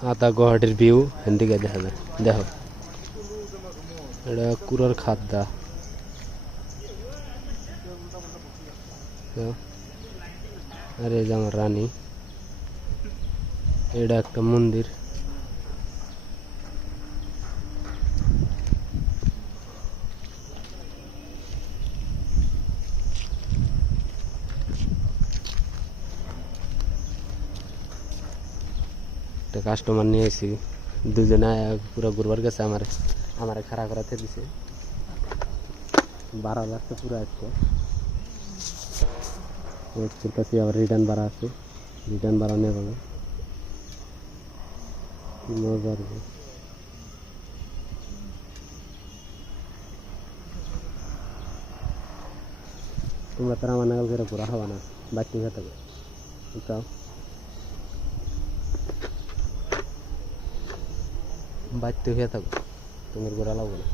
আদা গুয়াহাটির ভিউ এদিকে দেখা যায় দেখো এটা কুরার খাদ্যা আর এই যে আমার রানী এটা একটা মন্দির একটা কাস্টমার নিয়ে এসেছি দুজনে পুরো ঘুরবার গেছে আমার খাড়া করাতে দিছে 12,000 তো পুরো আসছে ওয়েট করতেছি আবার রিটার্ন ভাড়া আছে রিটার্ন ভাড়া নেব না কি মজা আসবে তোমরা তারা আমার নাগাল করে ঘোরা হওয়া না বাইক নিয়ে থাকবে বুঝছাও বাইক তো হয়ে থাকো তোমার ঘোরা লাগবে না